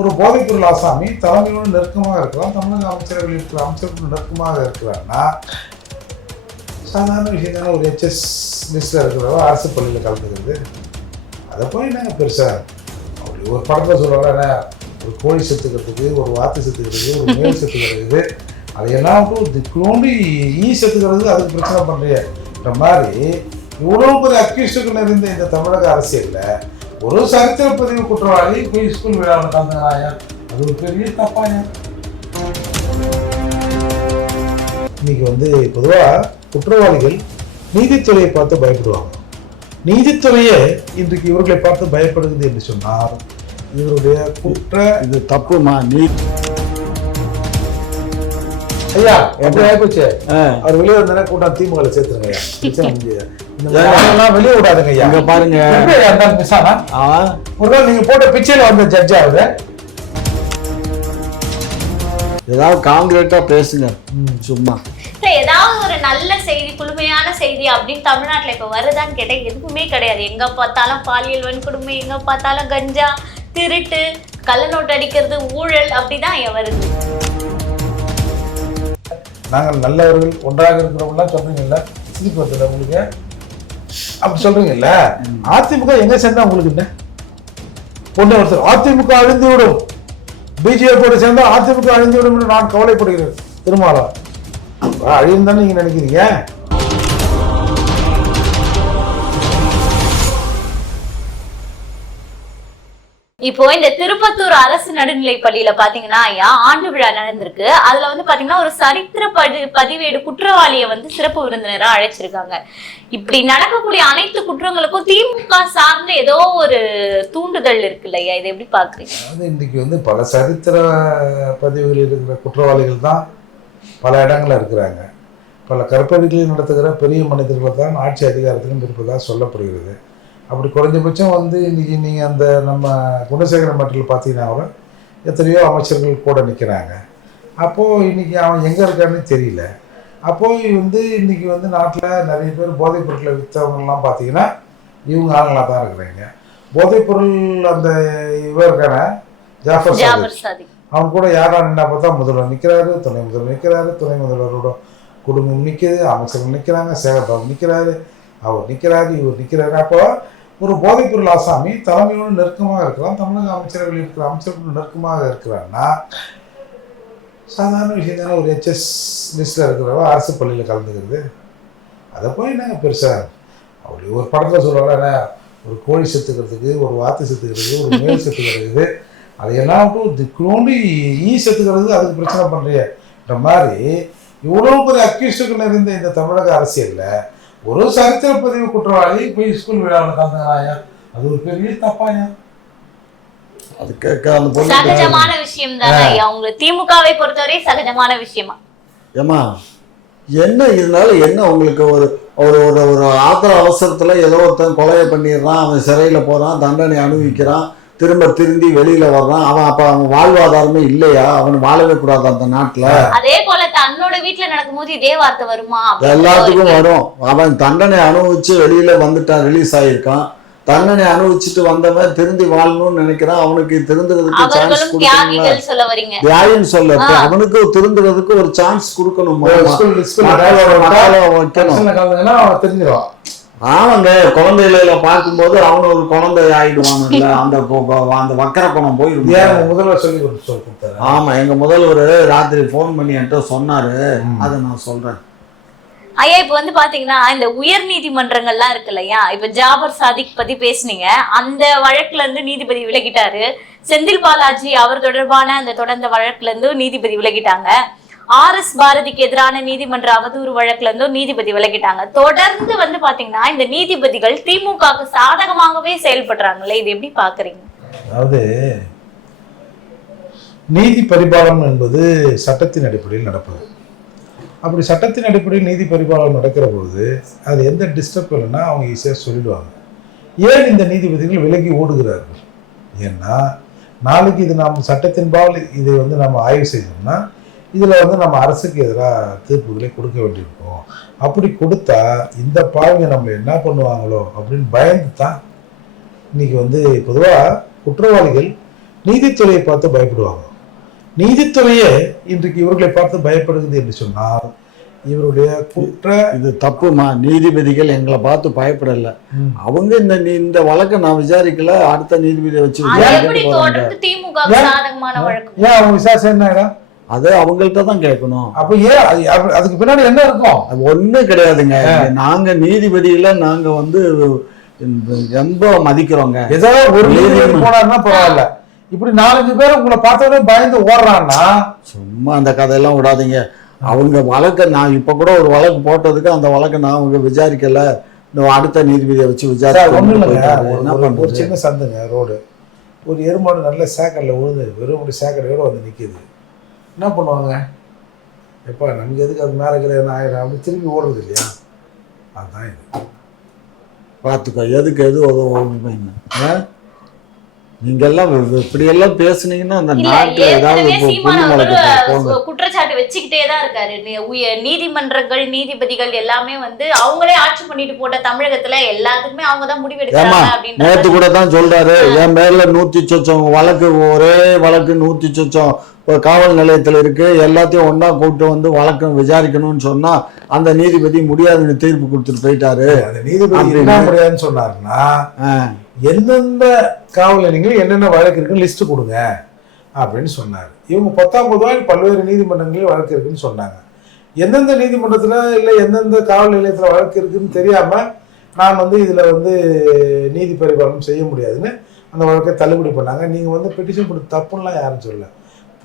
ஒரு போதைப்பொருள் ஆசாமி தலைமையோடு நெருக்கமாக இருக்கலாம், தமிழக அமைச்சரவையில் இருக்கிற அமைச்சர்கள் நெருக்கமாக இருக்கிறாங்கன்னா சாதாரண விஷயம் தானே. ஒரு ஹெச்எஸ் லிஸ்ட்டில் இருக்கிறவங்க அரசு பள்ளியில் கலந்துக்கிறது, அதை போய் நாங்கள் பெருசாக அப்படி ஒரு படத்தில் சொல்கிறாங்க, ஒரு கோழி செத்துக்கிறதுக்கு, ஒரு வாத்து செத்துக்கிறதுக்கு, ஒரு மேல் செத்துக்கிறதுக்கு, அதையெல்லாம் திக்கோண்டு செத்துக்கிறதுக்கு அதுக்கு பிரச்சனை பண்ணுறேன்ற மாதிரி இவ்வளோ பெரிய அக்யூஸ்டுகள் நிறைந்த இந்த தமிழக அரசியலில் ஒரு சரித்திர பதிவு குற்றவாளி போய் ஸ்கூல் விழாவில் கலந்துக்கிறாயா, அது ஒரு பெரிய தப்பாயா. இன்னைக்கு பொதுவாக குற்றவாளிகள் நீதித்துறையை பார்த்து பயப்படுவாங்க. நீதித்துறையே இன்றைக்கு இவர்களை பார்த்து பயப்படுகிறது என்று சொன்னார் இவருடைய இது தப்புமா. ஐயா எப்படி ஆயிப்போச்சு, அவர் வெளியே வந்தா கூட்டம் திமுக சேர்த்துருங்க ஐயா, வெளியே விடாதுங்க ஐயா. இங்க பாருங்க ஒரு நாள் நீங்க போட்ட பிச்சையில வந்த ஜட்ஜ் ஆகுது. ஏதாவது காங்கிரீட்டா பேசுங்க சும்மா. ஏதாவது ஒரு நல்ல செய்தி, குளுமையான செய்தி அப்படின்னு தமிழ்நாட்டுல இப்ப வருதான்னு கேட்டா எதுவுமே கிடையாது. எங்க பார்த்தாலும் பாலியல் வன்கொடுமை, எங்க பார்த்தாலும் கஞ்சா, திருட்டு, கள்ள நோட்டு அடிக்கிறது, ஊழல் அப்படிதான் வருது. நாங்கள் நல்லவர்கள் ஒன்றாக இருக்கிறவங்களாம் சொல்றீங்கல்ல, சிரிப்பு வருதுல்ல உங்களுக்கு, அப்படி சொல்றீங்கல்ல. அதிமுக எங்க சேர்ந்தா உங்களுக்கு என்ன பொண்ணு ஒருத்தர் அதிமுக அழிந்து விடும், பிஜேபியோட சேர்ந்தா அதிமுக அழிந்து விடும் என்று நான் கவலைப்படுகிறேன். திருமாவளவன் அழியும் தானே நீங்க நினைக்கிறீங்க. இப்போ இந்த திருப்பத்தூர் அரசு நடுநிலை பள்ளியில பாத்தீங்கன்னா ஐயா ஆண்டு விழா நடந்திருக்கு. அதுல பாத்தீங்கன்னா ஒரு சரித்திர பதிவேடு குற்றவாளியை சிறப்பு விருந்தினரா அழைச்சிருக்காங்க. இப்படி நடக்கக்கூடிய அனைத்து குற்றங்களுக்கும் திமுக சார்ந்த ஏதோ ஒரு தூண்டுதல் இருக்கு இல்லையா, இதை எப்படி பாக்குறீங்க? இன்னைக்கு பல சரித்திர பதிவுகள் இருக்கிற குற்றவாளிகள் தான் பல இடங்கள்ல இருக்கிறாங்க. பல கற்பழிகளை நடத்துகிற பெரிய மனிதர்கள் தான் ஆட்சி அதிகாரத்திலும் இருப்பதாக சொல்லப்படுகிறது. அப்படி குறைஞ்சபட்சம் இன்றைக்கி நீங்கள் அந்த நம்ம குணசேகர மட்டில் பார்த்தீங்கன்னா கூட எத்தனையோ அமைச்சர்கள் கூட நிற்கிறாங்க. அப்போது இன்றைக்கி அவன் எங்கே இருக்கான்னு தெரியல. அப்போது இன்றைக்கி நாட்டில் நிறைய பேர் போதைப் பொருட்களை விற்றவங்கலாம் பார்த்தீங்கன்னா இவங்க ஆளுங்களாக தான் இருக்கிறாங்க. போதைப்பொருள் அந்த இவருக்கான ஜாஃபர் சாதிக் அவன் கூட யாராக நின்னா பார்த்தா முதல்வர் நிற்கிறாரு, துணை முதல்வர் நிற்கிறாரு, துணை முதல்வரோட குடும்பம் நிற்கிது, அமைச்சர்கள் நிற்கிறாங்க, சேகர்பாபு நிற்கிறாரு, அவர் நிற்கிறாரு, இவர் நிற்கிறாரு. அப்போ ஒரு போதைப்பொருள் ஆசாமி தலைமையோடு நெருக்கமாக இருக்கலாம், தமிழக அமைச்சரவையில் இருக்கிற அமைச்சர்கள் நெருக்கமாக இருக்கிறான்னா சாதாரண விஷயம் தானே. ஒரு ஹெச்எஸ் லிஸ்ட்டில் இருக்கிறவங்க அரசு பள்ளியில் கலந்துக்கிறது, அதை போய் நாங்கள் பெருசாக அப்படி ஒரு படத்தில் சொல்கிறாங்க, ஒரு கோழி செத்துக்கிறதுக்கு, ஒரு வாத்து செத்துக்கிறதுக்கு, ஒரு மேல் செத்துக்கிறதுக்கு, அதையெல்லாம் திக்கோண்டு செத்துக்கிறதுக்கு அதுக்கு பிரச்சனை பண்ணுறியன்ற மாதிரி இவ்வளோ பெரிய அக்யூஸ்டுகள் நிறைந்த இந்த தமிழக அரசியலில் ஒரு சரித்திர பதிவு குற்றவாளி போய் ஸ்கூல் விழாவில் கலந்துக்கிறாயா, அது ஒரு பெரிய தப்பாயா. அது கேட்க சகஜமான விஷயம் தானே உங்களுக்கு திமுகவை பொறுத்தவரை சகஜமான விஷயமா? ஏமா என்ன இதனால என்ன உங்களுக்கு ஒரு ஒரு ஒரு ஆத்திர அவசரத்துல ஏதோ ஒருத்தன் கொலையை பண்ணிடுறான், அவன் சிறையில போறான், தண்டனை அனுபவிக்கிறான், திரும்ப திரும்பி வெளியில வர்றான், அவன் அப்ப அவன் வாழ்வாதாரமே இல்லையா, அவன் வாழவே கூடாது அந்த நாட்டுல? அதே போல தன்னோட வீட்டுல நடக்கும்போது இதே வார்த்தை வருமா? எல்லாத்துக்கும் வரும். அவன் தண்டனை அனுபவிச்சு வெளியில வந்துட்டான், ரிலீஸ் ஆயிருக்கான், தண்டனை அனுபவிச்சுட்டு வந்தவன் திருந்தி வாழணும்னு நினைக்கிறான், அவனுக்கு திருந்துறதுக்கு சான்ஸ் கொடுக்கணும். தியாகின்னு சொல்ல அவனுக்கு திருந்துறதுக்கு ஒரு சான்ஸ் கொடுக்கணும். தெரிஞ்சிடும். ஆமாங்க, குழந்தைகள பார்க்கும்போது அவனு ஒரு குழந்தை ஆயிடுவானுல்ல, அந்த வக்கர குணம் போயிடும். முதல்வர் சொல்லி கொடுத்தாரு. ஆமா, எங்க முதல்வர் ராத்திரி போன் பண்ணி என்கிட்ட சொன்னாரு, அதை நான் சொல்றேன். ஐயா இப்ப பாத்தீங்கன்னா இந்த உயர் நீதிமன்றங்கள்லாம் இருக்கு இல்லையா, இப்ப ஜாபர் சாதிக் பத்தி பேசுனீங்க, அந்த வழக்குல இருந்து நீதிபதி விலகிட்டாரு. செந்தில் பாலாஜி அவர் தொடர்பான அந்த தொடர்ந்த வழக்குல இருந்து நீதிபதி விலகிட்டாங்க. RS பாரதிக்கு எதிரான நீதிமன்ற அவதூறு வழக்குல இருந்தும் நீதிபதி விலகிட்டாங்க. தொடர்ந்து பாத்தீங்கன்னா இந்த நீதிபதிகள் திமுகவுக்கு சாதகமாகவே செயல்படுறாங்களே, இது எப்படி பாக்குறீங்க? அதாவது நீதி பரிபாலனம் என்பது சட்டத்தின் அடிப்படையில் நடப்பது. அப்படி சட்டத்தின் அடிப்படையில் நீதி பரிபாலனம் நடக்கிற பொழுது அது எந்த டிஸ்டர்ப் இல்லைன்னா அவங்க ஈஸியாக சொல்லிடுவாங்க. ஏன் இந்த நீதிபதிகள் விலகி ஓடுகிறார்கள்? ஏன்னா நாளைக்கு இது நாம் சட்டத்தின்பால் இதை நம்ம ஆய்வு செய்தோம்னா இதில் நம்ம அரசுக்கு எதிராக தீர்ப்புகளை கொடுக்க வேண்டியிருக்கும். அப்படி கொடுத்தா இந்த பாவங்க நம்ம என்ன பண்ணுவாங்களோ அப்படின்னு பயந்து தான் இன்றைக்கி பொதுவாக குற்றவாளிகள் நீதித்துறையை பார்த்து பயப்படுவாங்க. நீதித்துறையே இன்றைக்கு இவர்களை பார்த்து பயப்படுகிறது என்று சொன்னால் இவருடைய குற்ற இது தப்புமா. நீதிபதிகள் எங்களை பார்த்து பயப்படல. அவங்க இந்த வழக்கை நான் விசாரிக்கல, அடுத்த நீதிபதியை வச்சு ஏன் அவங்க விசாரிச்சா என்ன? அது அவங்கள்ட்ட தான் கேட்கணும். அப்ப ஏன் அதுக்கு பின்னாடி என்ன இருக்கும்? ஒண்ணும் கிடையாதுங்க. நாங்க நீதிபதியில நாங்க வந்து ரொம்ப மதிக்கிறோங்க. ஏதாவது ஒரு நீதிபதி போனாருன்னா பரவாயில்ல, இப்படி 4-5 பேர் உங்களை பார்த்தோன்னே பயந்து ஓடுறான்னா சும்மா அந்த கதையெல்லாம் விடாதீங்க. அவங்க வழக்கை நான் இப்ப கூட ஒரு வழக்கு போட்டதுக்கு அந்த வழக்கை நான் அவங்க விசாரிக்கல, இந்த அடுத்த நீதிபதியை வச்சு விசாரிக்க. ஒரு சின்ன சந்துங்க ரோடு, ஒரு எருமாடு நல்ல சேக்கடில் விழுந்து வெறும் சேக்கடையோடு வந்து நிற்கிது. என்ன பண்ணுவாங்க? எப்பா நமக்கு எதுக்கு அது மேலே கீழே என்ன ஆயிரம் அப்படி திரும்பி ஓடுறது இல்லையா? அதுதான் இது. பார்த்துக்கோ எதுக்கு எது உதவும். நீங்க எல்லாம் இப்படி எல்லாம் பேசுனீங்கன்னா அந்த நாட்டுல ஏதாவது குற்றச்சாட்டு வச்சுக்கிட்டே தான் இருக்காரு. நீதிமன்றங்கள் நீதிபதிகள் எல்லாமே வந்து அவங்களே ஆட்சி பண்ணிட்டு போட்ட தமிழகத்துல எல்லாத்துக்குமே அவங்கதான் முடிவெடுக்கிறாங்க அப்படின்னு நேத்து கூட தான் சொல்றாரு. என் மேல 100 சொச்சம் வழக்கு, ஒரே வழக்கு 100 சொச்சம் காவல் நிலையத்துல இருக்கு, எல்லாத்தையும் ஒன்னா கூப்பிட்டு வந்து வழக்கு விசாரிக்கணும்னு சொன்னா அந்த நீதிபதி முடியாதுன்னு தீர்ப்பு கொடுத்துட்டு போயிட்டாரு. அந்த நீதிபதி என்ன முடியாதுன்னு சொன்னாருன்னா, எந்தெந்த காவல் நிலையங்கள் என்னென்ன வழக்கு இருக்குன்னு லிஸ்ட் கொடுங்க அப்படின்னு சொன்னார். இவங்க 19 பல்வேறு நீதிமன்றங்களில் வழக்கு இருக்குன்னு சொன்னாங்க. எந்தெந்த நீதிமன்றத்தில் இல்லை எந்தெந்த காவல் நிலையத்தில் வழக்கு இருக்குன்னு தெரியாமல் நான் வந்து இதில் வந்து நீதி பரிபாலனம் செய்ய முடியாதுன்னு அந்த வழக்கை தள்ளுபடி பண்ணாங்க. நீங்கள் வந்து பெட்டிஷன் கொடுத்து தப்புன்னெலாம் யாரும் சொல்லலை.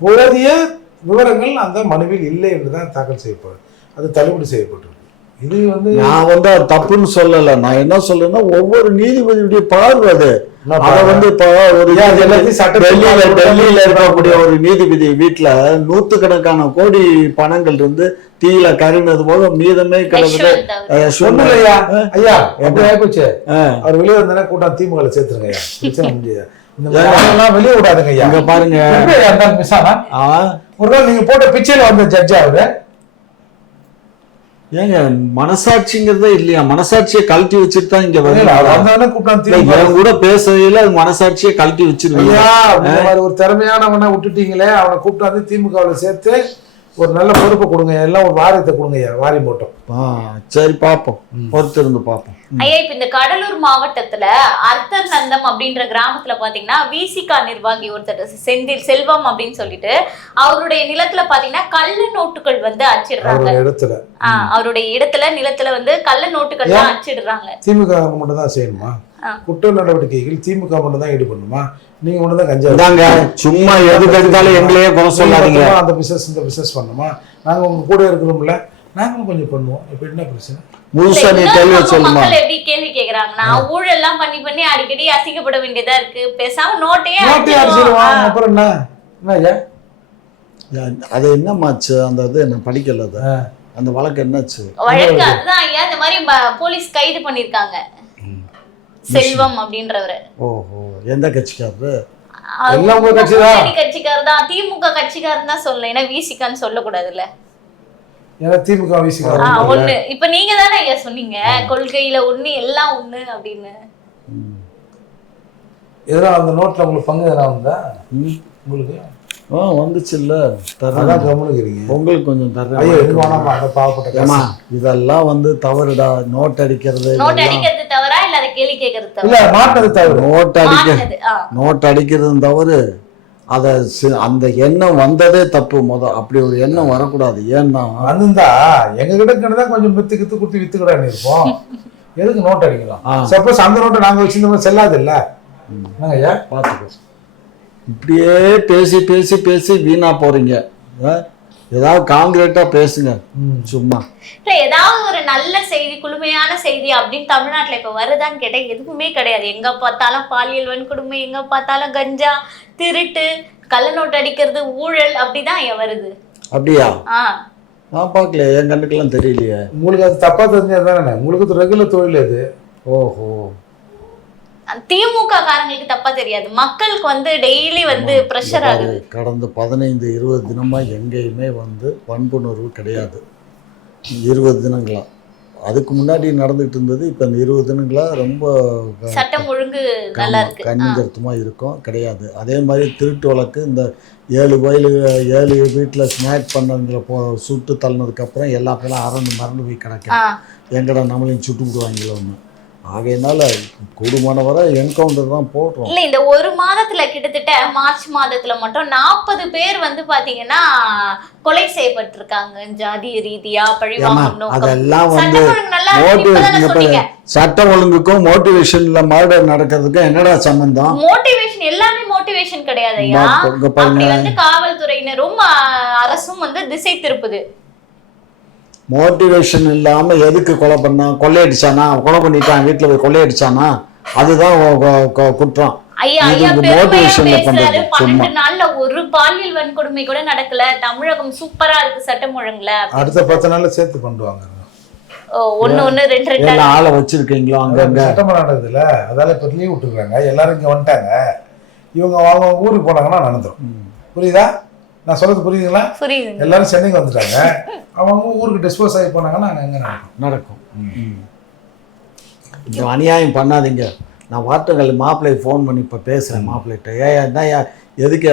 போதிய விவரங்கள் அந்த மனுவில் இல்லை என்று தான் தாக்கல் செய்யப்படும், அது தள்ளுபடி செய்யப்பட்டிருக்கு. இது வந்து நான் வந்து தப்புன்னு சொல்லலை. நான் என்ன சொல்றேன்னா ஒவ்வொரு நீதிபதியுடைய பார்வை அது. அதை வந்து இப்போ ஒரு டெல்லியில இருக்கக்கூடிய ஒரு நீதிபதி வீட்டுல 100கணக்கான கோடி பணங்கள் இருந்து தீயில கருனது போக மீதமே கிடக்குது. ஐயா எப்படி ஆயிப்போச்சு, அவர் வெளியே வந்தானே கூட்டம் திமுக சேர்த்துருங்க ஐயா, பிரச்சனை முடியாது. வெளியே விடாதுங்க ஐயா. இங்க பாருங்க, ஒரு நாள் நீங்க போட்ட பிச்சையில வந்த ஜட்ஜ் அவரு. ஏங்க மனசாட்சிங்கிறதே இல்லையா? மனசாட்சியை கழட்டி வச்சுட்டு தான் இங்க வந்து கூட பேசல. மனசாட்சியை கழட்டி வச்சிருக்கீங்க. ஒரு திறமையானவனை விட்டுட்டீங்களே, அவனை கூப்பிட்டு வந்து திமுகவில் சேர்த்து ஒரு நல்ல பொறுப்பை கொடுங்க, எல்லாம் ஒரு வாரியத்தை கொடுங்க, வாரி போட்டோம். சரி பாப்போம், பொறுத்து இருந்து பாப்போம். ஐயா, இப்ப இந்த கடலூர் மாவட்டத்துல அர்த்தர் நந்தம் அப்படின்ற கிராமத்துல பாத்தீங்கன்னா விசிகா நிர்வாகி ஒருத்தர் செந்தில் செல்வம் அப்படின்னு சொல்லிட்டு அவருடைய நிலத்துல பாத்தீங்கன்னா கள்ள நோட்டுகள் வந்து அச்சிடுறாங்க. அவருடைய இடத்துல நிலத்துல வந்து கள்ள நோட்டுகள் தான் அச்சிடுறாங்க. திமுக மட்டும் தான் செய்யணுமா? குற்ற நடவடிக்கைகள் திமுக மட்டும் தான் ஈடுபடணுமா? நீங்க மட்டும் தான் கஞ்சா தாங்க சும்மா எதுக்கு எடுத்தாலும் எங்களையே குறை சொல்லாதீங்க. அந்த பிசினஸ் இந்த பிசினஸ் பண்ணுமா? நாங்க உங்க கூட இருக்கிறோம்ல, நாங்களும் கொஞ்சம் பண்ணுவோம். இப்ப என்ன பிரச்சனை? முழுசா நீ கேள்வி சொல்லுமா? எப்படி கேள்வி கேக்குறாங்கன்னா ஊழல் எல்லாம் பண்ணி அடிக்கடி அசிங்கப்பட வேண்டியதா இருக்கு, பேசாம நோட்டையே அடிச்சிடுவாங்க. அப்புறம் என்ன ஐயா அது என்னமாச்சு? அந்த இது என்ன படிக்கல, அந்த வழக்கு என்னாச்சு? வழக்கு அதுதான் ஐயா, இந்த மாதிரி போலீஸ் கைது பண்ணிருக்காங்க செல்வம் அப்படின்றவரு. ஓஹோ, எந்த கட்சிக்காரரு? கட்சிக்காரர் தான், திமுக கட்சிக்காரர் தான் சொல்லல, ஏன்னா விசிகான்னு சொல்லக்கூடாதுல்ல. திமுக விசிகா ஒண்ணு. இப்ப நீங்க தானே ஐயா சொன்னீங்க கொள்கையில ஒண்ணு எல்லாம் ஒண்ணு அப்படின்னு. எதனா அந்த நோட்ல உங்களுக்கு பங்கு எதனா வந்தா? உங்களுக்கு வந்துச்சு இல்ல, தரதான் கவனிக்கிறீங்க. உங்களுக்கு கொஞ்சம் தர்றேன். இதெல்லாம் வந்து தவறுடா. நோட் அடிக்கிறது தவறா இல்ல அதை கேள்வி கேட்கறது இல்ல, மாட்டது தவறு. நோட் அடிக்கிறது தவறு. அத அந்த எண்ணம் வந்ததே தப்பு. அப்படி ஒரு எண்ணம் வரக்கூடாது. ஏன்னா வந்திருந்தா எங்க கிட்ட கொஞ்சம் வித்து கித்து குத்தி வித்துக்கிடான்னு இருப்போம். எதுக்கு நோட் அடிக்கலாம்? சப்போஸ் அந்த நோட்டை நாங்க வச்சிருந்தோம் செல்லாது இல்ல. ஐயா பாத்துக்கோ, இப்படியே பேசி பேசி பேசி வீணா போறீங்க. ஏதாவது காங்கிரீட்டா பேசுங்க. சும்மா ஏதாவது ஒரு நல்ல செய்தி, குளுமையான செய்தி அப்படின்னு தமிழ்நாட்டுல இப்ப வருதான்னு கேட்டா எதுவுமே கிடையாது. எங்க பார்த்தாலும் பாலியல் வன்கொடுமை, எங்க பார்த்தாலும் கஞ்சா, திருட்டு, கள்ள நோட்டு அடிக்கிறது, ஊழல் அப்படிதான் வருது. அப்படியா? நான் பார்க்கல, என் கண்ணுக்கெல்லாம் தெரியலையே. உங்களுக்கு அது தப்பா தெரிஞ்சதானே? உங்களுக்கு ரெகுலர் தொழில் அது. ஓஹோ, திமுக காரங்களுக்கு தப்பா தெரியாது, மக்களுக்கு வந்து டெய்லி வந்து பிரஷர் ஆகுது. கடந்த 15-20 தினமா எங்கேயுமே வந்து வன்புணர்வு கிடையாது. 20 தினங்களா அதுக்கு முன்னாடி நடந்துகிட்டு இருந்தது. இப்போ இந்த 20 தினங்களா ரொம்ப சட்டம் ஒழுங்கு நல்லா இருக்கு. கண்ணிங்கருத்துமாக இருக்கும் கிடையாது. அதே மாதிரி திருட்டு வழக்கு இந்த 7 வீட்டில் ஸ்நாக் பண்ணவங்களை சுட்டு தள்ளினதுக்கப்புறம் எல்லா பேரும் மறந்து போய் கிடக்க எங்கடா நம்மளையும் சுட்டு விடுவாங்களோ ஒன்று. ஆகையினால கூடுமான வரை என்கவுண்டர் தான் போடுறோம். இல்ல இந்த ஒரு மாதத்துல கிட்டத்தட்ட மார்ச் மாதத்துல மட்டும் 40 பேர் வந்து பாத்தீங்கன்னா கொலை செய்யப்பட்டிருக்காங்க. ஜாதி ரீதியா பழிவாங்கணும். அதெல்லாம் வந்து சட்டம் ஒழுங்குக்கும் மோட்டிவேஷன்ல மர்டர் நடக்கிறதுக்கும் என்னடா சம்பந்தம்? மோட்டிவேஷன் எல்லாமே மோட்டிவேஷன் கிடையாது ஐயா. அப்படி வந்து காவல்துறையினரும் அரசும் வந்து திசை திருப்புது. மோட்டிவேஷன் இல்லாம எதுக்கு கொலை பண்ணான்? கொள்ளையடிச்சானா? கொலை பண்ணிட்டான், வீட்டுல போய் கொள்ளையடிச்சானா? அதுதான் குற்றம். மோட்டிவேஷன்ல பண்றது. 12 நாள்ல ஒரு பாலியல் வன்கொடுமை கூட நடக்கல. தமிழகம் சூப்பரா இருக்கு சட்டம் ஒழுங்குல. அடுத்த 10 நாள்ல சேர்த்து பண்ணுவாங்க. 1 2 ஆளை வச்சிருக்கீங்களோ அங்க சட்டம் நடந்ததுல அதால இப்ப லீவ் விட்டுருக்காங்க. எல்லாரும் இங்க வந்துட்டாங்க. இவங்க அவங்க ஊருக்கு போனாங்கன்னா நடந்துரும். புரியுதா? நான் சொல்றது புரியுதுங்களா? எல்லாரும் சென்னைக்கு வந்துட்டாங்க. அவங்க ஊருக்கு டிஸ்போஸ் ஆகி போனாங்கன்னா அங்கே எங்கே நடக்கும். இந்த அநியாயம் பண்ணாதீங்க. நான் வார்த்தைகள் மாப்பிள்ளை ஃபோன் பண்ணி இப்போ பேசுகிறேன். மாப்பிள்ளைகிட்ட என்ன எதுக்கு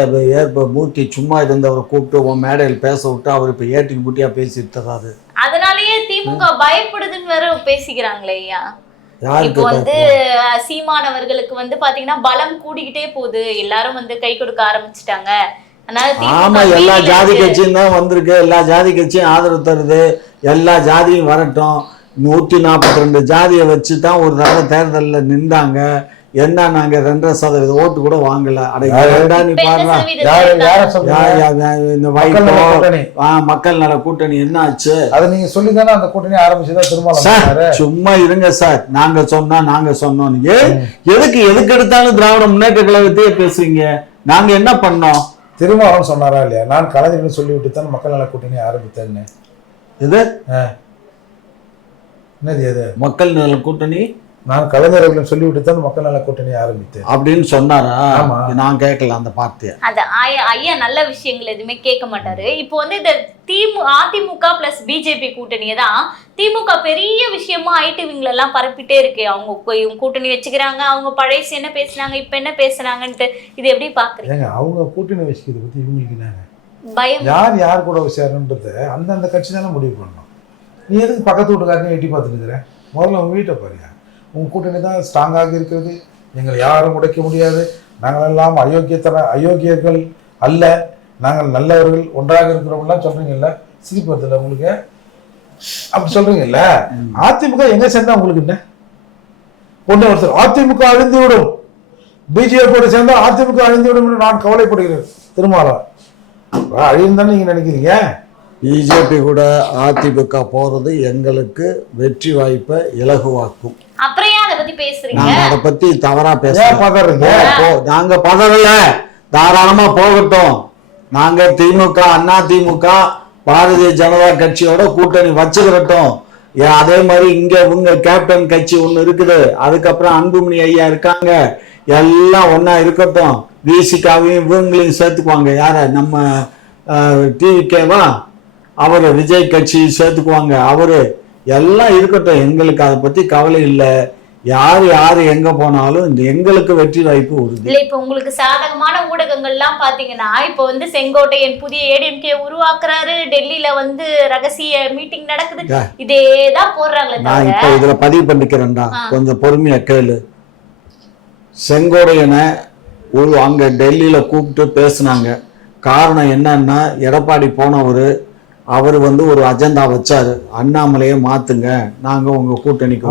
மூர்த்தி சும்மா இருந்தவரை கூப்பிட்டு உன் மேடையில் பேச விட்டு அவர் இப்போ ஏட்டிக்கு புட்டியாக பேசிட்டு தராரு. அதனாலேயே திமுக பயப்படுதுன்னு வேற பேசிக்கிறாங்களே ஐயா. இப்போ வந்து சீமானவர்களுக்கு வந்து பாத்தீங்கன்னா பலம் கூடிக்கிட்டே போகுது. எல்லாரும் வந்து கை கொடுக்க ஆரம்பிச்சுட்டாங்க. ஆமா, எல்லா ஜாதி கட்சியும் தான் வந்திருக்கு. எல்லா ஜாதி கட்சியும் ஆதரவு தருது. எல்லா ஜாதியும் வரட்டும். 142 ஜாதியை வச்சு தான் ஒரு தடவை தேர்தலில் நின்றாங்க. என்ன நாங்க 2% ஓட்டு கூட வாங்கல. மக்கள் நல கூட்டணி என்ன ஆச்சு? அதை நீங்க சொல்லிதானே அந்த கூட்டணி ஆரம்பிச்சுதான் திரும்ப. சும்மா இருங்க சார். நாங்க சொன்னோம். எதுக்கு எடுத்தாலும் திராவிட முன்னேற்ற கழகத்தையே பேசுறீங்க? நாங்க என்ன பண்ணோம்? திருமாவளவன் சொன்னாரா இல்லையா? நான் கலைஞர்கள் சொல்லிவிட்டு தான் மக்கள் நல கூட்டணி ஆரம்பித்தேன்னு. இது என்னது? எது மக்கள் நல கூட்டணி? நான் கலைஞர்கள் சொல்லிவிட்டு தான் மக்கள் நல கூட்டணி ஆரம்பித்தேன் அப்படின்னு சொன்னாரா? நான் கேட்கல அந்த வார்த்தையை. அது ஐயா நல்ல விஷயங்கள் எதுவுமே கேட்க மாட்டாரு. இப்போ வந்து இந்த அதிமுக பிளஸ் பிஜேபி கூட்டணியை தான் திமுக பெரிய விஷயமா ஐடிவிங்ல எல்லாம் பரப்பிட்டே இருக்கு. அவங்க கூட்டணி வச்சுக்கிறாங்க. அவங்க பழைய என்ன பேசுனாங்க, இப்ப என்ன பேசுனாங்கன்ட்டு இது எப்படி பாக்குறீங்க? அவங்க கூட்டணி வச்சுக்கிறத பத்தி இவங்களுக்கு என்னங்க பயம்? யார் கூட விசாரன்றது அந்தந்த கட்சி தானே முடிவு பண்ணணும். நீ எதுக்கு பக்கத்து வீட்டுக்காரங்க எட்டி பார்த்துட்டு இருக்கிற? முதல்ல உங்க வீட்டை பாருங்க. உங்க கூட்டணி தான் ஸ்ட்ராங்காக இருக்கிறது. எங்களை யாரும் உடைக்க முடியாது. நாங்கள் எல்லாம் அயோக்கியர்கள் அல்ல, நாங்கள் நல்லவர்கள், ஒன்றாக இருக்கிறவங்கலாம் சொல்றீங்கல்ல. சிரிப்பு வருதுல்ல உங்களுக்கு? அப்படி சொல்றீங்கல்ல. அதிமுக எங்க சேர்ந்தா உங்களுக்கு என்ன ஒண்ணு? ஒருத்தர் அதிமுக அழிந்து விடும், பிஜேபியோட சேர்ந்தா அதிமுக அழிந்து விடும் என்று நான் கவலைப்படுகிறேன். திருமாவளவன் அழியுந்தானே நீங்க நினைக்கிறீங்க? பிஜேபி கூட அதிமுக போறது எங்களுக்கு வெற்றி வாய்ப்பை இலகுவாக்கும். அப்புறம் ஏன் அதை பத்தி பேசுறீங்க? நாங்க அதை பத்தி தவறா பேசுறோம். நாங்க பதறல, தாராளமா போகட்டும். நாங்க திமுக அண்ணா திமுக பாரதிய ஜனதா கட்சியோட கூட்டணி வச்சுக்கிறட்டும். அதே மாதிரி இங்க உங்க கேப்டன் கட்சி ஒண்ணு இருக்குது. அதுக்கப்புறம் அன்புமணி ஐயா இருக்காங்க. எல்லாம் ஒன்னா இருக்கட்டும். விசிகாவையும் இவங்களையும் சேர்த்துக்குவாங்க. யார? நம்ம டிவிகேவா? அவரு விஜய் கட்சி சேர்த்துக்குவாங்க. அவரு எல்லாம் இருக்கட்டும். எங்களுக்கு அதை பத்தி கவலை இல்லை. யாரு எங்க போனாலும் எங்களுக்கு வெற்றி வாய்ப்பு உறுதி. இல்ல இப்ப உங்களுக்கு சாதகமான ஊடகங்கள்லாம் பாத்தீங்கன்னா இப்ப வந்து செங்கோட்டையன் புதிய ஏடிஎம்கே உருவாக்குறாரு. டெல்லியில வந்து ரகசிய மீட்டிங் நடக்குது. இதேதான் போடுறாங்களே. நான் இப்ப இதுல பதிவு பண்ணிக்கிறேன்டா, கொஞ்சம் பொறுமையா கேளு. செங்கோட்டையனை அங்க டெல்லியில கூப்பிட்டு பேசினாங்க. காரணம் என்னன்னா, எடப்பாடி போனவரு அவர் வந்து ஒரு அஜெண்டா வச்சாரு. அண்ணாமலையை மாத்துங்க, நாங்க உங்க கூட்டணிக்கு.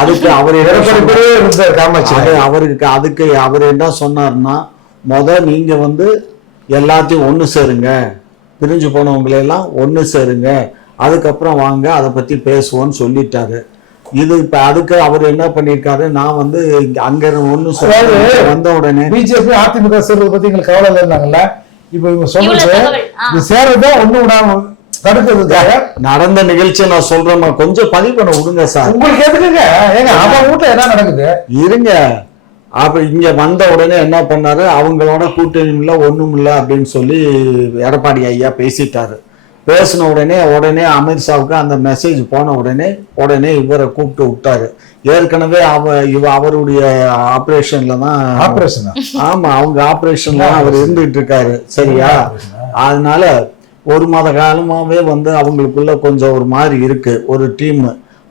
அதுக்கு அவர் என்ன சொன்னார்னா, நீங்க வந்து எல்லாத்தையும் ஒண்ணு சேருங்க, பிரிஞ்சு போனவங்களையெல்லாம் ஒண்ணு சேருங்க, அதுக்கப்புறம் வாங்க அதை பத்தி பேசுவோம்னு சொல்லிட்டாரு. இது இப்ப அதுக்கு அவர் என்ன பண்ணிருக்காரு, நான் வந்து அங்க ஒண்ணு வந்த உடனே பிஜேபி அதிமுக சேர்றது பத்தி எங்களுக்கு கவலை இல்லைன்னாங்கல்ல. இப்ப இவங்க சொல்றது சேர்றதுதான் ஒண்ணு விடாம தடுக்கிறதுக்காக நடந்த நிகழ்ச்சியை நான் சொல்றேன். கொஞ்சம் பதிவு பண்ண விடுங்க சார். உங்களுக்கு எதுக்குங்க? ஏங்க அவன் வீட்டுல என்ன நடக்குது இருங்க. அப்ப இங்க வந்த உடனே என்ன பண்ணாரு, அவங்களோட கூட்டணி இல்ல ஒண்ணும் இல்லை அப்படின்னு சொல்லி எடப்பாடி ஐயா பேசிட்டாரு. பேசின உடனே அமித்ஷாவுக்கு அந்த மெசேஜ் போன உடனே இவரை கூப்பிட்டு விட்டாரு. ஏற்கனவே அவருடைய ஆபரேஷன்ல தான் ஆமா அவங்க ஆபரேஷன்ல தான் அவர் இருந்துட்டு இருக்காரு. சரியா? அதனால 1 மாத காலமாவே வந்து அவங்களுக்குள்ள கொஞ்சம் ஒரு மாதிரி இருக்கு ஒரு டீம்.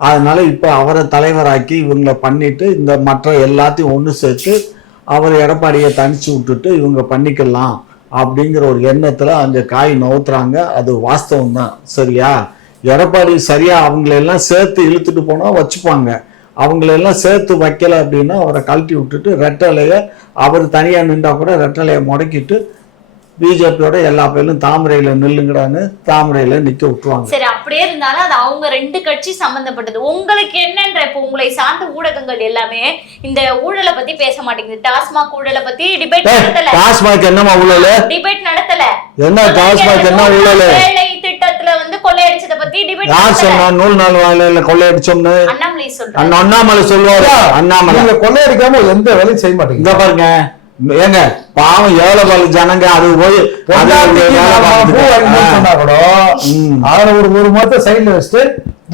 அதனால இப்ப அவரை தலைவராக்கி இவங்களை பண்ணிட்டு இந்த மற்ற எல்லாத்தையும் ஒன்று சேர்த்து அவர் எடப்பாடியை தனிச்சு விட்டுட்டு இவங்க பண்ணிக்கலாம் அப்படிங்கிற ஒரு எண்ணத்துல அங்க காய் நவுத்துறாங்க. அது வாஸ்தவம் தான். சரியா? எடப்பாடி சரியா அவங்களெல்லாம் சேர்த்து இழுத்துட்டு போனா வச்சுப்பாங்க. அவங்களெல்லாம் சேர்த்து வைக்கல அப்படின்னா அவரை கழட்டி விட்டுட்டு ரெட்டலையை அவர் தனியா நின்றா கூட ரெட்டலையை முடக்கிட்டு பிஜேபியோட எல்லா பேரும் தாமரையில நில்லுங்கடான்னு தாமரையில நிக்க விட்டுருவாங்க. சரி, அப்படியே இருந்தாலும் அது அவங்க 2 கட்சி சம்பந்தப்பட்டது. உங்களுக்கு என்னன்ற இப்போ உங்களை சார்ந்த ஊடகங்கள் எல்லாமே இந்த ஊழலை பத்தி பேச மாட்டேங்குது. டாஸ்மாக் ஊழலை பத்தி டிபேட் நடத்தல. டாஸ்மாக் என்னமா ஊழல்? டிபேட் நடத்தல. என்ன டாஸ்மாக் என்ன ஊழல்? வேலை திட்டத்துல வந்து கொள்ளையடிச்சத பத்தி டிபேட் யார் சொன்னா? 100 நாள் வேலையில கொள்ளையடிச்சோம்னு அண்ணாமலை சொல்றாரு. அண்ணாமலை சொல்லுவாரு. அண்ணாமலை கொள்ளையடிக்காம எந்த வேலையும் செய்ய மாட்டேங்க. இங்க பாருங்க, ஏங்க பாவம் ஏழை பாலு ஜனங்க அது போய் ஒரு மாதத்தை சைட்ல வச்சுட்டு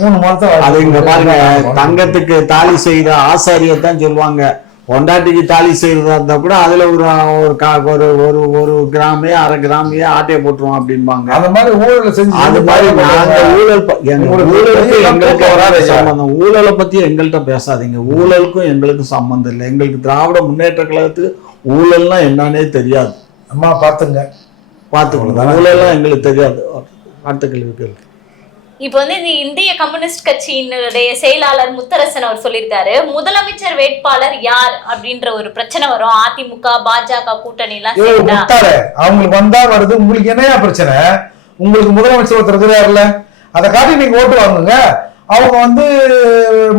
3 மாதத்தை அது இங்க பாருங்க, தங்கத்துக்கு தாலி செய்த ஆசாரியத்தான் சொல்லுவாங்க. பொண்டாட்டிக்கு தாலி செய்யறதா இருந்தா கூட அதுல ஒரு கிராமே 1/2 கிராமே ஆட்டையை போட்டுருவோம் அப்படின்பாங்க. அந்த மாதிரி ஊழல் செஞ்சு அது மாதிரி நாங்க ஊழலுக்கு எங்களுக்கு வராத சம்பந்தம். ஊழலை பத்தி எங்கள்கிட்ட பேசாதீங்க. ஊழலுக்கும் எங்களுக்கும் சம்பந்தம் இல்லை. எங்களுக்கு திராவிட முன்னேற்ற கழகத்துக்கு ஊழல்னா என்னன்னே தெரியாது. அம்மா பாத்துக்கணும். ஊழல்லாம் எங்களுக்கு தெரியாது. அடுத்த கேள்வி. இப்ப வந்து இந்த இந்திய கம்யூனிஸ்ட் கட்சியினுடைய செயலாளர் முத்தரசன் அவர் சொல்லியிருக்காரு, முதலமைச்சர் வேட்பாளர் யார் அப்படின்ற ஒரு பிரச்சனை வரும். அதிமுக பாஜக கூட்டணி எல்லாம் அவங்களுக்கு வந்தா வருது. உங்களுக்கு என்னையா பிரச்சனை? உங்களுக்கு முதலமைச்சர் ஒருத்தர் இருக்கிறாருல, அதை காட்டி நீங்க ஓட்டு வாங்குங்க. அவங்க வந்து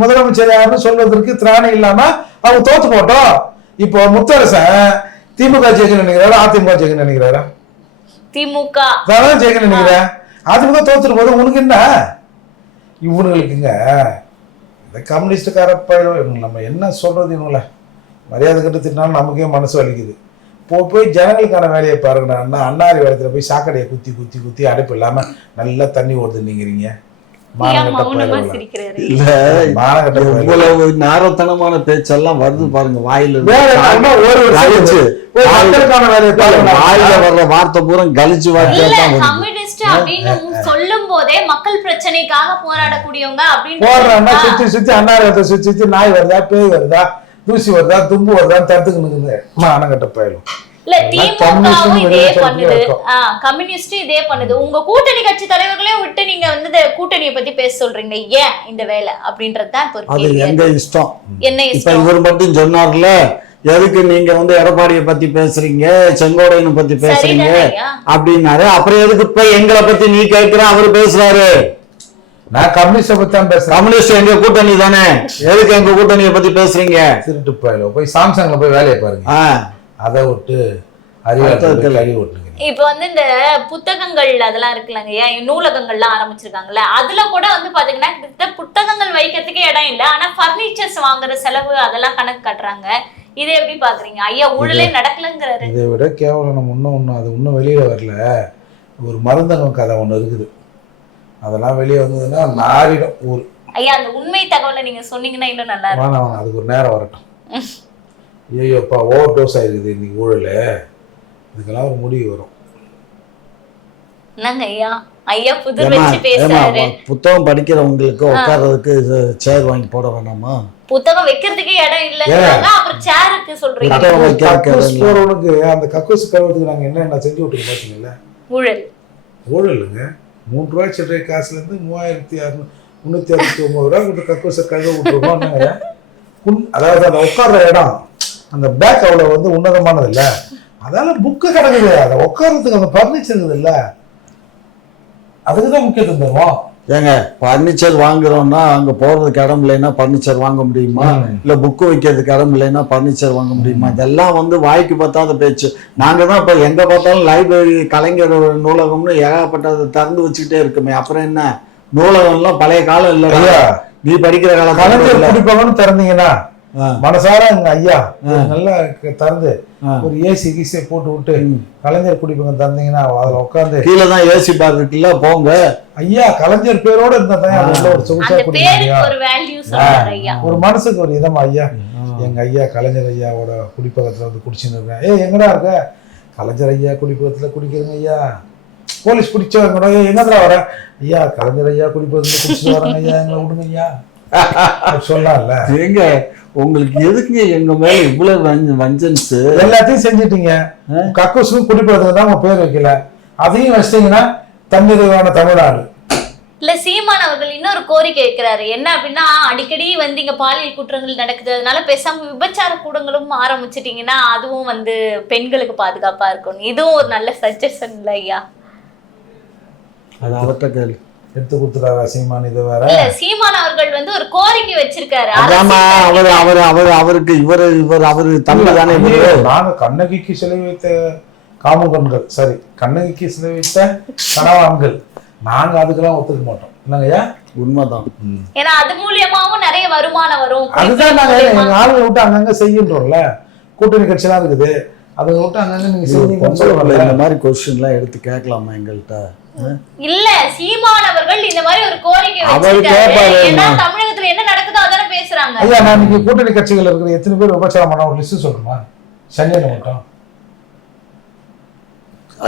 முதலமைச்சர் யாருன்னு சொல்வதற்கு திராணி இல்லாம அவங்க தோத்து போட்டோம். இப்போ முத்தரசன் திமுக ஜெயிக்கணும்னு நினைக்கிறாரா அதிமுக ஜெயிக்கணும்னு நினைக்கிறாரா? திமுக தான் ஜெயிக்கணும்னு நினைக்கிறேன். அதிமுக தோத்துட்டு போது உனக்கு என்ன? இவனுங்களுக்குங்க இந்த கம்யூனிஸ்டுக்கார நம்ம என்ன சொல்றது? இவங்கள மரியாதை கட்டு திட்டினாலும் நமக்கே மனசு வலிக்குது. போய் ஜனங்களுக்கான வேலையை பாருங்கண்ணா. அண்ணாரி வேலத்துல போய் சாக்கடையை குத்தி அடைப்பு இல்லாம நல்லா தண்ணி ஓடுது நீங்கிறீங்க. இவ்வளவு நேரத்தனமான பேச்செல்லாம் வருது பாருங்க வாயில. வாயில வர்ற வார்த்தை பூரா கழிச்சு சொல்லும் போதே மக்கள் பிரச்சனைக்காக போராடக்கூடியவங்க அப்படின்னு சுத்தி அண்ணாரி சுத்தி நாய் வருதா, பேய் வருதா, தூசி வருதா, தும்பு வருதான்னு தடுத்துக்கணுங்க. மானங்கட்ட பயிலும். இல்ல திமுகவும் இதே பண்ணுது, கம்யூனிஸ்டும் இதே பண்ணுது. உங்க கூட்டணி கட்சி தலைவர்களே விட்டு நீங்க வந்து கூட்டணியை பத்தி பேச சொல்றீங்க. ஏன் இந்த வேலை அப்படின்றதுதான் எங்க இஷ்டம். என்ன இப்ப இவர் மட்டும் சொன்னார்ல, எதுக்கு நீங்க வந்து எடப்பாடியை பத்தி பேசுறீங்க, செங்கோடையனை பத்தி பேசுறீங்க அப்படின்னாரு. அப்புறம் எதுக்கு இப்ப எங்களை பத்தி நீ கேட்கிற அவரு பேசுறாரு? நான் கம்யூனிஸ்ட பத்தி தான் பேசுறேன். கம்யூனிஸ்ட் எங்க கூட்டணி தானே, எதுக்கு எங்க கூட்டணியை பத்தி பேசுறீங்க? திருட்டு போய் சாம்சங்ல போய் வேலையை பாருங்க. அதை விட்டு அறிவாளி ஓட்டுங்க. இப்ப வந்து இந்த புத்தகங்கள் அதெல்லாம் இருக்குல்லங்க, ஏன் நூலகங்கள்லாம் ஆரம்பிச்சிருக்காங்கல்ல, அதுல கூட வந்து பாத்தீங்கன்னா புத்தகங்கள் வைக்கிறதுக்கே இடம் இல்லை. ஆனா பர்னிச்சர்ஸ் வாங்குற செலவு அதெல்லாம் கணக்கு காட்டுறாங்க. இதை எப்படி பாக்குறீங்க? ஐயா ஊழலே நடக்கலங்கிறாரு. இதை விட கேவலம் நம்ம அது இன்னும் வெளியில வரல. ஒரு மருந்தகம் கதை ஒண்ணு இருக்குது. அதெல்லாம் வெளியே வந்ததுன்னா நாரிடும் ஊர். ஐயா அந்த உண்மை தகவலை நீங்க சொன்னீங்கன்னா இன்னும் நல்லா இருக்கும். அதுக்கு ஒரு நேரம் வரட்டும். ஐயோப்பா ஓவர் டோஸ் ஆயிருக்குது இன்னைக்கு ஊழல். இதுக்கெல்லாம் ஒரு முடிவு வரும். புத்தகம் படிக்கிறவங்களுக்கு உட்கார்றதுக்கு சேர் வாங்கி போட வேணாமா? புத்தகம் வைக்கிறதுக்கே இடம் இல்லைங்க, அப்புறம் சேருக்கு சொல்றீங்க. போறவனுக்கு அந்த கக்கூசு கழுவுறதுக்கு நாங்க என்ன செஞ்சு விட்டுருக்கோம் பாத்தீங்களா? ஊழலுங்க. 3 ரூபாய் சில்லறை காசுல இருந்து 3669 ரூபாய் கிட்ட கக்கூசை கழுவ விட்டுருக்கோம். அதாவது அந்த உட்கார்ற இடம், அந்த பேக் அவ்வளவு வந்து உன்னதமானது இல்ல. அதனால புக்கு கிடக்குது, அதை உட்கார்றதுக்கு அந்த பர்னிச்சர் இருக்குது இல்ல, அதுக்குதான் முக்கியத்துவம் தருவோம். ஏங்க பர்னிச்சர் வாங்குறோம்னா அங்க போறதுக்கு இடம் இல்லைன்னா பர்னிச்சர் வாங்க முடியுமா? இல்ல புக்கு வைக்கிறதுக்கு இடம் இல்லைன்னா பர்னிச்சர் வாங்க முடியுமா? இதெல்லாம் வந்து வாய்க்கு பார்த்தாத பேச்சு. நாங்க தான் இப்ப எங்க பார்த்தாலும் லைப்ரரி, கலைஞர் நூலகம்னு ஏகப்பட்டதை திறந்து வச்சுக்கிட்டே இருக்குமே. அப்புறம் என்ன, நூலகம் எல்லாம் பழைய காலம் இல்ல. நீ படிக்கிற காலம் கலைஞர் திறந்தீங்கன்னா மனசார எங்க ஐயா நல்லா திறந்து ஒரு ஏசி கீசியை போட்டு விட்டு கலைஞர் குடிப்பங்க தந்தீங்கன்னா அதுல உட்காந்து கீழே தான் ஏசி பார் இருக்குல்ல போங்க. ஐயா கலைஞர் பேரோட இருந்தா தான் ஒரு சொகுசா குடிப்பீங்க. ஒரு மனசுக்கு ஒரு இதமா ஐயா எங்க ஐயா கலைஞர் ஐயாவோட குடிப்பகத்துல வந்து குடிச்சுன்னு இருக்கேன். எங்கடா இருக்க? கலைஞர் ஐயா குடிப்பகத்துல குடிக்கிறேங்க ஐயா. போலீஸ் பிடிச்சவங்க என்னதுல வர? ஐயா கலைஞர் ஐயா குடிப்பகத்துல குடிச்சிட்டு வராங்க ஐயா, எங்களை விடுங்க ஐயா சொல்லலாம்ல. எங்க உங்களுக்கு எதுக்குங்க எங்க மேல இவ்வளவு வஞ்சன்ஸ்? எல்லாத்தையும் செஞ்சிட்டீங்க. கக்கூசும் குடிப்பகத்துக்கு தான் உங்க பேர் வைக்கல, அதையும் வச்சிட்டீங்கன்னா தன்னிறைவான தமிழ்நாடு. இல்ல சீமான் அவர்கள் இன்னொரு கோரிக்கை வைக்கிறாரு. என்ன அப்படின்னா, அடிக்கடி வந்து இங்க பாலியல் குற்றங்கள் நடக்குது, அதனால பேசாம விபச்சார கூடங்களும் ஆரம்பிச்சிட்டீங்கன்னா அதுவும் வந்து பெண்களுக்கு பாதுகாப்பா இருக்கும். இதுவும் ஒரு நல்ல சஜஷன் இல்ல ஐயா? அது அவர்கிட்ட கேள்வி எடுத்து கொடுத்துறாரா சீமான்? இது வேற இல்ல, சீமான் அவர்கள் வந்து ஒரு கோரிக்கை வச்சிருக்காரு. அவருக்கு அவரு தமிழ் தானே. நாங்க கண்ணகிக்கு சிலை வைத்த காமுகன்கள், சரி கண்ணகிக்கு சிலை வைத்த கணவான்கள், நாங்க அதுக்கெல்லாம் ஒத்துக்க மாட்டோம் இல்லைங்கய்யா. உண்மைதான். ஏன்னா அது மூலியமாவும் நிறைய வருமானம் வரும். அதுதான் நாங்க எங்க ஆளுங்க விட்டு அங்கங்க செய்யன்றோம்ல. கூட்டணி கட்சியெல்லாம் இருக்குது, அதை விட்டு அங்கங்க நீங்க செய்வீங்க. இந்த மாதிரி கொஸ்டின் எல்லாம் எடுத்து கேட்கலாமா எங்கள்கிட்ட? இல்ல, சீமான் அவர்கள் இந்த மாதிரி ஒரு கோரிக்கை வச்சிருக்காரு. ஏன்னா தமிழகத்துல என்ன நடக்குதோ அதானே பேசுறாங்க. ஐயா நான் நீங்க கூட்டணி கட்சிகள் இருக்கிற எத்தனை பேர் விபச்சாரம் பண்ண ஒரு லிஸ்ட் சொல்லுமா? சென்னையில மட்டும்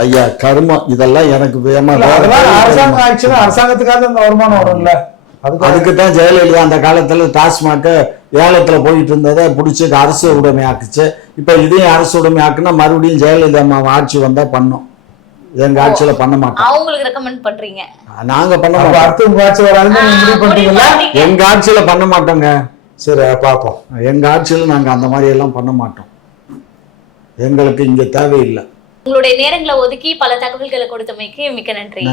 ஐயா கருமம் இதெல்லாம் எனக்கு அரசாங்கம் ஆயிடுச்சுன்னா அரசாங்கத்துக்காக இந்த வருமானம் வரும்ல. அதுக்குதான் ஜெயலலிதா அந்த காலத்துல டாஸ்மாக ஏலத்துல போயிட்டு இருந்ததை பிடிச்சி அரசு உடைமை ஆக்குச்சு. இப்ப இதையும் அரசு உடைமை ஆக்குனா மறுபடியும் ஜெயலலிதா ஆட்சி வந்தா பண்ணும். எங்க ஆட்சியில பண்ண மாட்டோம். அவங்களுக்கு ரெக்கமெண்ட் பண்றீங்க? நாங்க பண்ண மாட்டோம். அடுத்த ஆட்சி வராது. எங்க ஆட்சியில பண்ண மாட்டோங்க. சரி பாப்போம். எங்க ஆட்சியில நாங்க அந்த மாதிரி எல்லாம் பண்ண மாட்டோம். எங்களுக்கு இங்க தேவையில்லை. உங்களுடைய நேரங்களை ஒதுக்கி பல தகவல்களை கொடுத்தமைக்கு மிக்க நன்றி.